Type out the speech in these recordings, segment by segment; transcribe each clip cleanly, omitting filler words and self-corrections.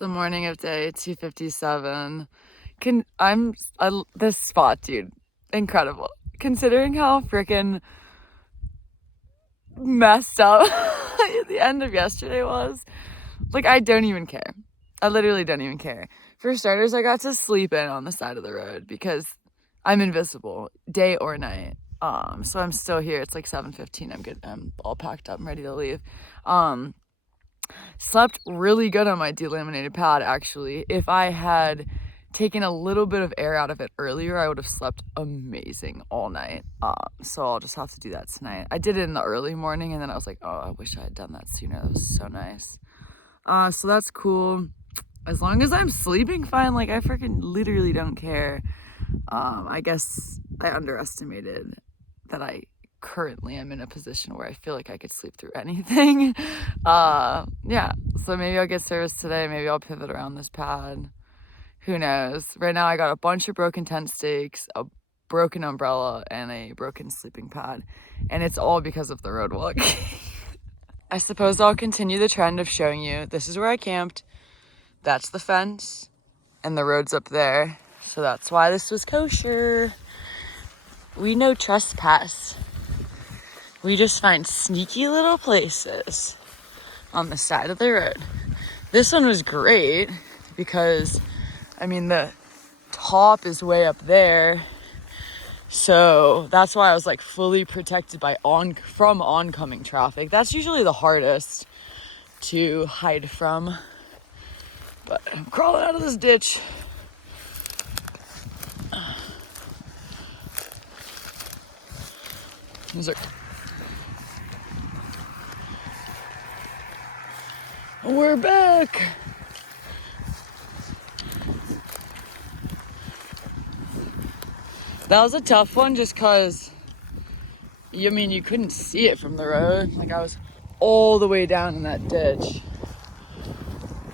the morning of day 257. This spot, dude, incredible. Considering how freaking messed up the end of yesterday was, like, I don't even care. I literally don't even care. For starters, I got to sleep in on the side of the road because I'm invisible, day or night. So I'm still here. It's like 7:15. I'm good. I'm all packed up. I'm ready to leave. Slept really good on my delaminated pad, actually. If I had taken a little bit of air out of it earlier, I would have slept amazing all night. So I'll just have to do that tonight. I did it in the early morning, and then I was like, oh, I wish I had done that sooner. That was so nice. So that's cool. As long as I'm sleeping fine, like, I freaking literally don't care. I guess I underestimated that I currently am in a position where I feel like I could sleep through anything. Yeah, so maybe I'll get service today. Maybe I'll pivot around this pad. Who knows? Right now I got a bunch of broken tent stakes, a broken umbrella, and a broken sleeping pad, and it's all because of the road walk. I suppose I'll continue the trend of showing you this is where I camped, that's the fence, and the road's up there. So that's why this was kosher. We no trespass. We just find sneaky little places on the side of the road. This one was great because, I mean, the top is way up there. So that's why I was like fully protected from oncoming traffic. That's usually the hardest to hide from. But I'm crawling out of this ditch. We're back. That was a tough one just because, you couldn't see it from the road. Like, I was all the way down in that ditch.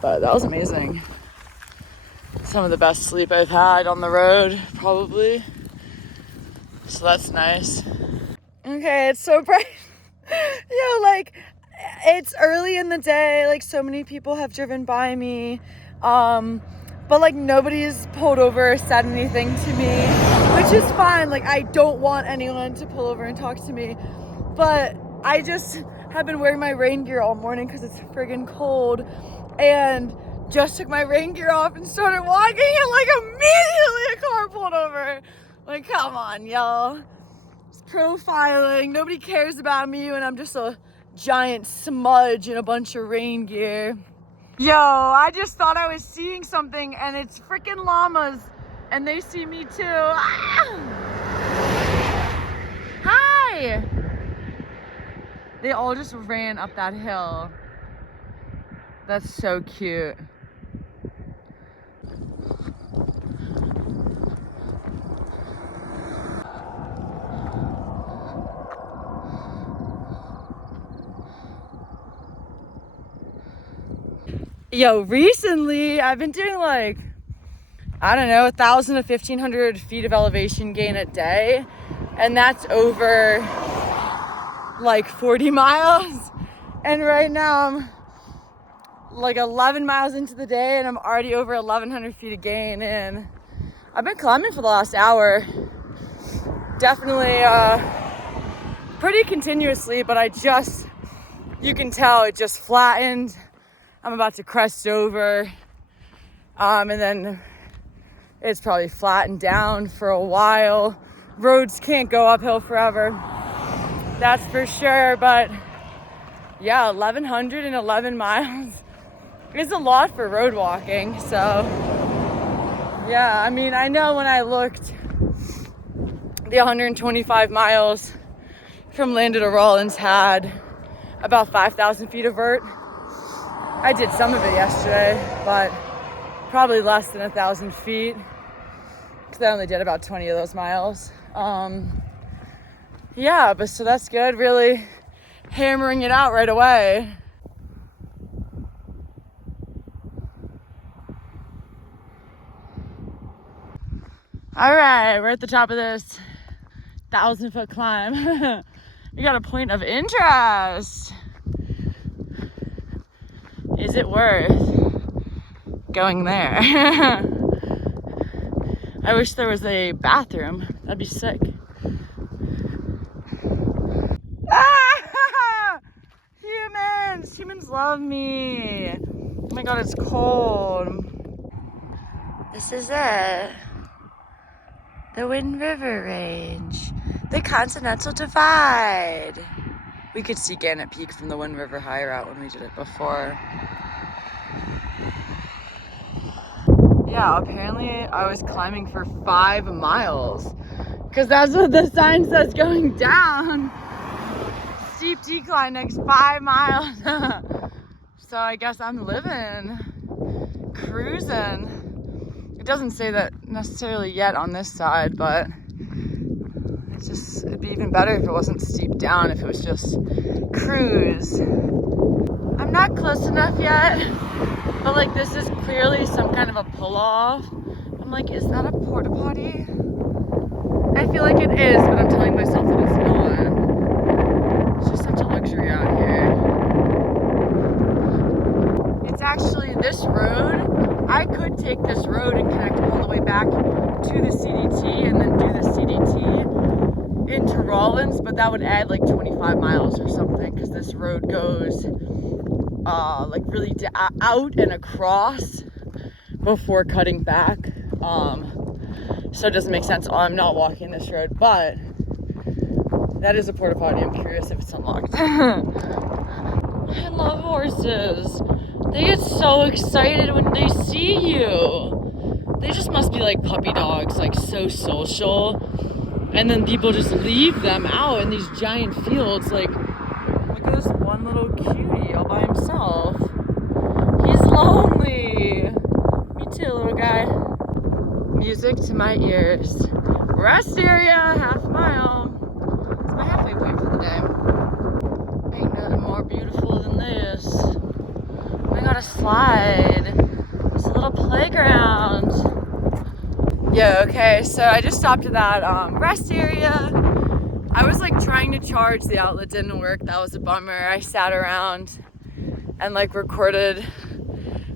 But that was amazing. Some of the best sleep I've had on the road, probably. So that's nice. Okay, it's so bright. Like, it's early in the day. Like, so many people have driven by me. But, like, nobody's pulled over or said anything to me, which is fine. Like, I don't want anyone to pull over and talk to me. But I just have been wearing my rain gear all morning because it's friggin' cold. And just took my rain gear off and started walking, and, like, immediately a car pulled over. Like, come on, y'all. It's profiling. Nobody cares about me when I'm just a giant smudge in a bunch of rain gear. Yo, I just thought I was seeing something, and it's freaking llamas, and they see me too. Ah! Hi! They all just ran up that hill. That's so cute. Yo, recently I've been doing like, I don't know, 1,000 to 1,500 feet of elevation gain a day. And that's over like 40 miles. And right now I'm like 11 miles into the day and I'm already over 1,100 feet of gain. And I've been climbing for the last hour. Definitely pretty continuously, but you can tell it just flattened. I'm about to crest over, and then it's probably flattened down for a while. Roads can't go uphill forever, that's for sure, but yeah, 1,111 miles is a lot for road walking, so yeah, I mean, I know when I looked, the 125 miles from Landon to Rawlins had about 5,000 feet of vert. I did some of it yesterday, but probably less than 1,000 feet because I only did about 20 of those miles. Yeah, but so that's good. Really hammering it out right away. All right, we're at the top of this 1,000-foot climb. We got a point of interest. Is it worth going there. I wish there was a bathroom. That'd be sick. Ah! Humans love me. Oh my god, it's cold. This is it. The Wind River Range. The Continental Divide. We could see Gannett Peak from the Wind River High Route when we did it before. Yeah, apparently I was climbing for 5 miles because that's what the sign says going down. Steep decline next 5 miles. So I guess I'm living, cruising. It doesn't say that necessarily yet on this side, but it'd be even better if it wasn't steep down, if it was just cruise. I'm not close enough yet, but like this is clearly some kind of a pull-off. I'm like, is that a porta potty? I feel like it is, but I'm telling myself that it's not. It's just such a luxury out here. It's actually this road. I could take this road and connect all the way back to the CDT and then do the CDT into Rollins, but that would add like 25 miles or something because this road goes like really out and across before cutting back. So it doesn't make sense. I'm not walking this road, but that is a porta potty. I'm curious if it's unlocked. I love horses. They get so excited when they see you. They just must be like puppy dogs, like so social. And then people just leave them out in these giant fields. Like, look at this one little cutie all by himself. He's lonely. Me too, little guy. Music to my ears. Rest area, half a mile. It's my halfway point for the day. Ain't nothing more beautiful than this. I got a slide. It's a little playground. Yeah, okay, so I just stopped at that rest area. I was like trying to charge, the outlet didn't work. That was a bummer. I sat around and like recorded,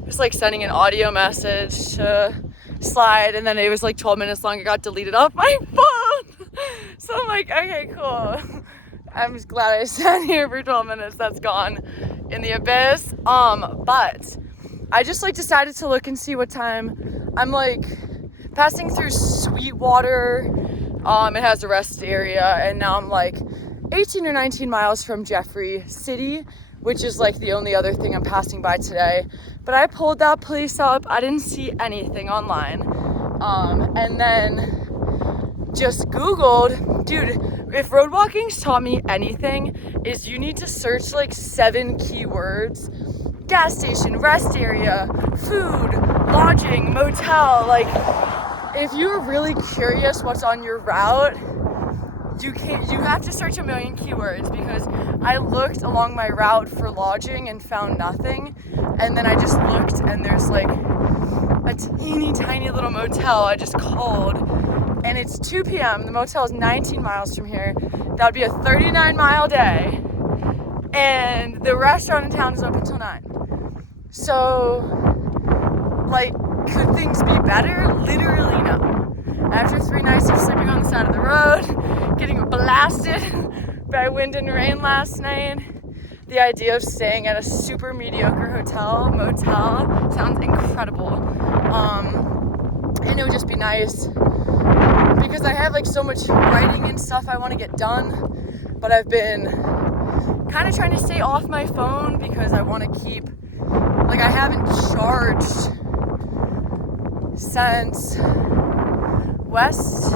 just like sending an audio message to slide, and then it was like 12 minutes long. It got deleted off my phone. So I'm like, okay, cool. I'm just glad I sat here for 12 minutes. That's gone in the abyss. But I just like decided to look and see what time. I'm like passing through Sweetwater. It has a rest area, and now I'm like 18 or 19 miles from Jeffrey City, which is like the only other thing I'm passing by today. But I pulled that place up. I didn't see anything online. And then just Googled, dude, if road walking's taught me anything, is you need to search like 7 keywords. Gas station, rest area, food, lodging, motel. Like, if you're really curious what's on your route, you have to search a million keywords, because I looked along my route for lodging and found nothing. And then I just looked and there's like a teeny tiny little motel. I just called and it's 2 p.m. The motel is 19 miles from here. That would be a 39-mile day. And the restaurant in town is open till 9. So, like, could things be better? Literally no. After 3 nights of sleeping on the side of the road, getting blasted by wind and rain last night, the idea of staying at a super mediocre motel sounds incredible. And it would just be nice because I have like so much writing and stuff I want to get done, but I've been kind of trying to stay off my phone because I want to keep, like, I haven't charged since West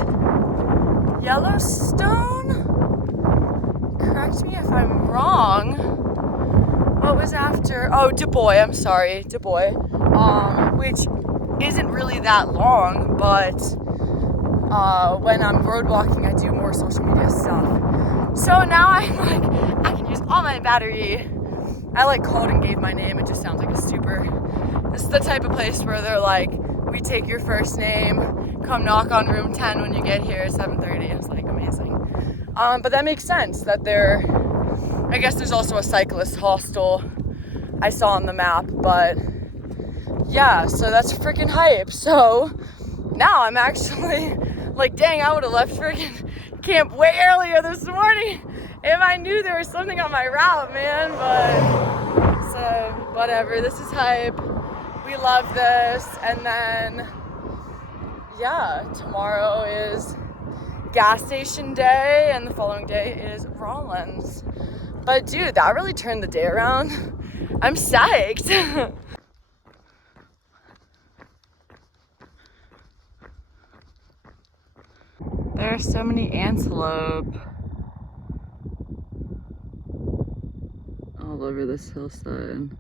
Yellowstone. Correct me if I'm wrong. What was after? Oh, Du Bois. I'm sorry, Du Bois. Which isn't really that long, but when I'm road walking, I do more social media stuff. So now I'm like, I can use all my battery. I like called and gave my name. It just sounds like a super. This is the type of place where they're like, we take your first name, come knock on room 10 when you get here at 7:30. I was like, amazing. But that makes sense that I guess there's also a cyclist hostel I saw on the map, but yeah, so that's freaking hype. So now I'm actually like, dang, I would have left freaking camp way earlier this morning if I knew there was something on my route, man. But so whatever, this is hype. We love this. And then yeah, tomorrow is gas station day and the following day is Rollins. But dude, that really turned the day around. I'm psyched. There are so many antelope all over this hillside.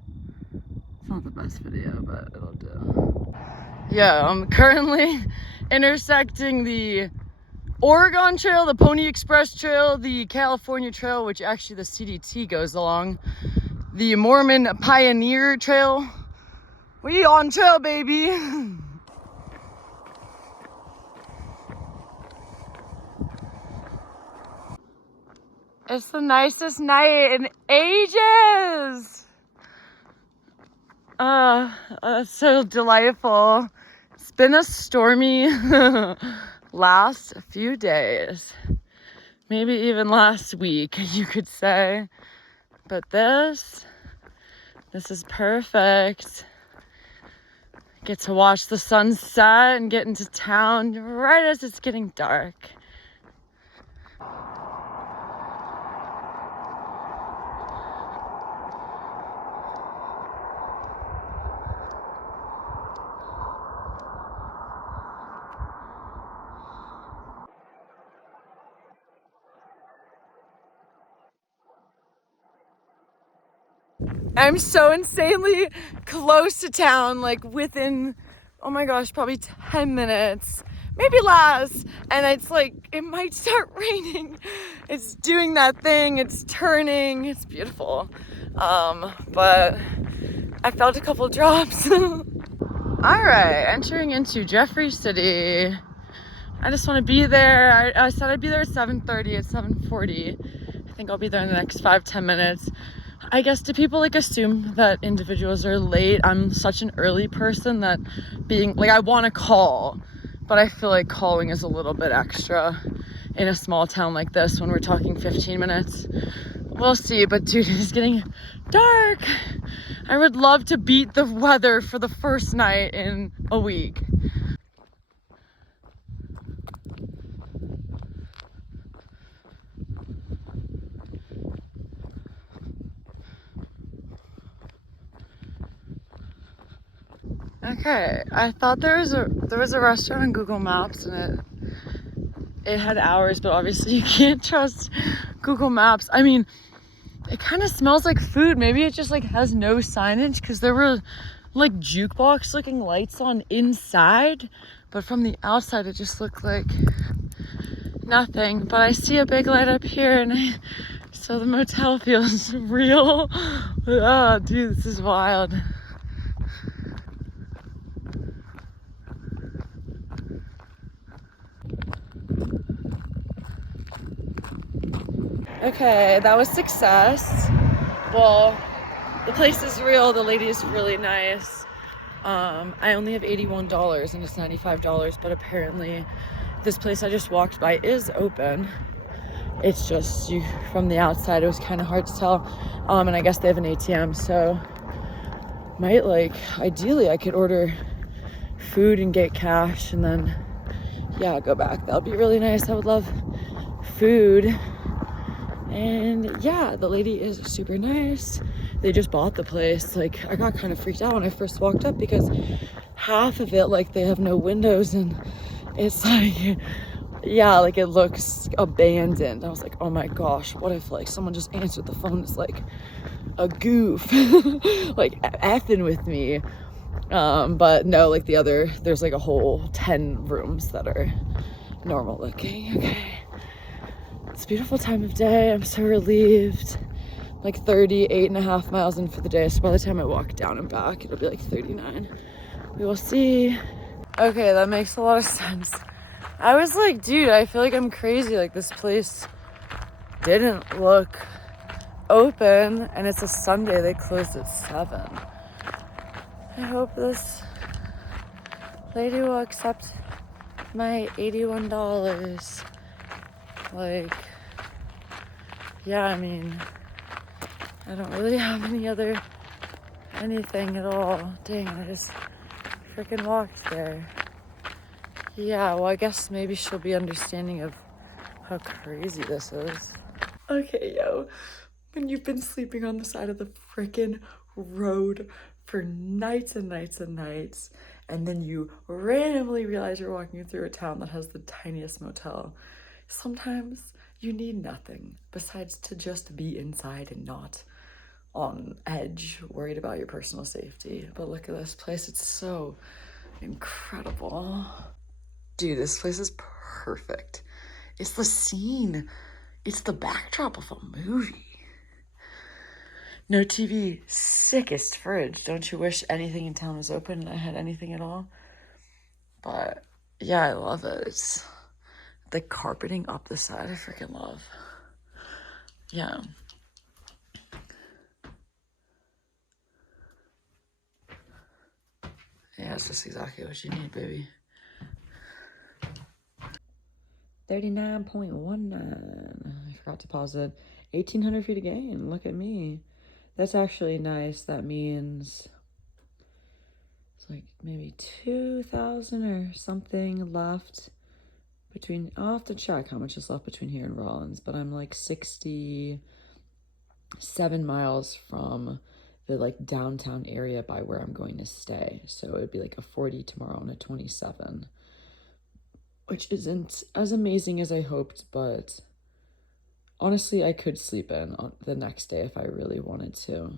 It's not the best video, but it'll do. Yeah, I'm currently intersecting the Oregon Trail, the Pony Express Trail, the California Trail, which actually the CDT goes along, the Mormon Pioneer Trail. We on trail, baby. It's the nicest night in ages. It's so delightful. It's been a stormy last few days. Maybe even last week, you could say. But this is perfect. Get to watch the sun set and get into town right as it's getting dark. I'm so insanely close to town, like within, oh my gosh, probably 10 minutes, maybe less. And it's like, it might start raining. It's doing that thing, it's turning, it's beautiful. But I felt a couple drops. All right, entering into Jeffrey City. I just want to be there. I said I'd be there at 7:30, it's 7:40. I think I'll be there in the next 5-10 minutes. I guess do people like assume that individuals are late? I'm such an early person that being like, I want to call, but I feel like calling is a little bit extra in a small town like this when we're talking 15 minutes. We'll see, but dude, it is getting dark. I would love to beat the weather for the first night in a week. Okay, I thought there was a restaurant on Google Maps and it had hours, but obviously you can't trust Google Maps. I mean, it kind of smells like food. Maybe it just like has no signage because there were like jukebox looking lights on inside, but from the outside it just looked like nothing. But I see a big light up here and so the motel feels real. Oh, dude, this is wild. Okay, that was success. Well, the place is real, the lady is really nice. I only have $81 and it's $95, but apparently this place I just walked by is open. It's just, from the outside, it was kind of hard to tell. And I guess they have an ATM, so ideally I could order food and get cash and then, yeah, go back. That would be really nice. I would love food. And yeah, the lady is super nice. They just bought the place. Like, I got kind of freaked out when I first walked up because half of it, like, they have no windows and it's like, yeah, like it looks abandoned. I was like, oh my gosh, what if like someone just answered the phone? It's like a goof, like effing with me. But no, like there's like a whole 10 rooms that are normal looking. Okay. It's a beautiful time of day. I'm so relieved. Like 38.5 miles in for the day. So by the time I walk down and back, it'll be like 39. We will see. Okay, that makes a lot of sense. I was like, dude, I feel like I'm crazy. Like this place didn't look open and it's a Sunday. They closed at 7. I hope this lady will accept my $81. Like, yeah, I mean, I don't really have anything at all. Dang, I just freaking walked there. Yeah, well, I guess maybe she'll be understanding of how crazy this is. Okay, yo, when you've been sleeping on the side of the freaking road for nights and nights and nights, and then you randomly realize you're walking through a town that has the tiniest motel, sometimes you need nothing besides to just be inside and not on edge, worried about your personal safety. But look at this place, it's so incredible. Dude, this place is perfect. It's the scene. It's the backdrop of a movie. No TV, sickest fridge. Don't you wish anything in town was open and I had anything at all? But yeah, I love it. It's the carpeting up the side, I freaking love. Yeah. Yeah, it's just exactly what you need, baby. 39.19. I forgot to pause it. 1,800 feet again. Look at me. That's actually nice. That means it's like maybe 2,000 or something left between. I'll have to check how much is left between here and Rollins, but I'm like 67 miles from the like downtown area by where I'm going to stay. So it'd be like a 40 tomorrow and a 27, which isn't as amazing as I hoped, but honestly, I could sleep in on the next day if I really wanted to.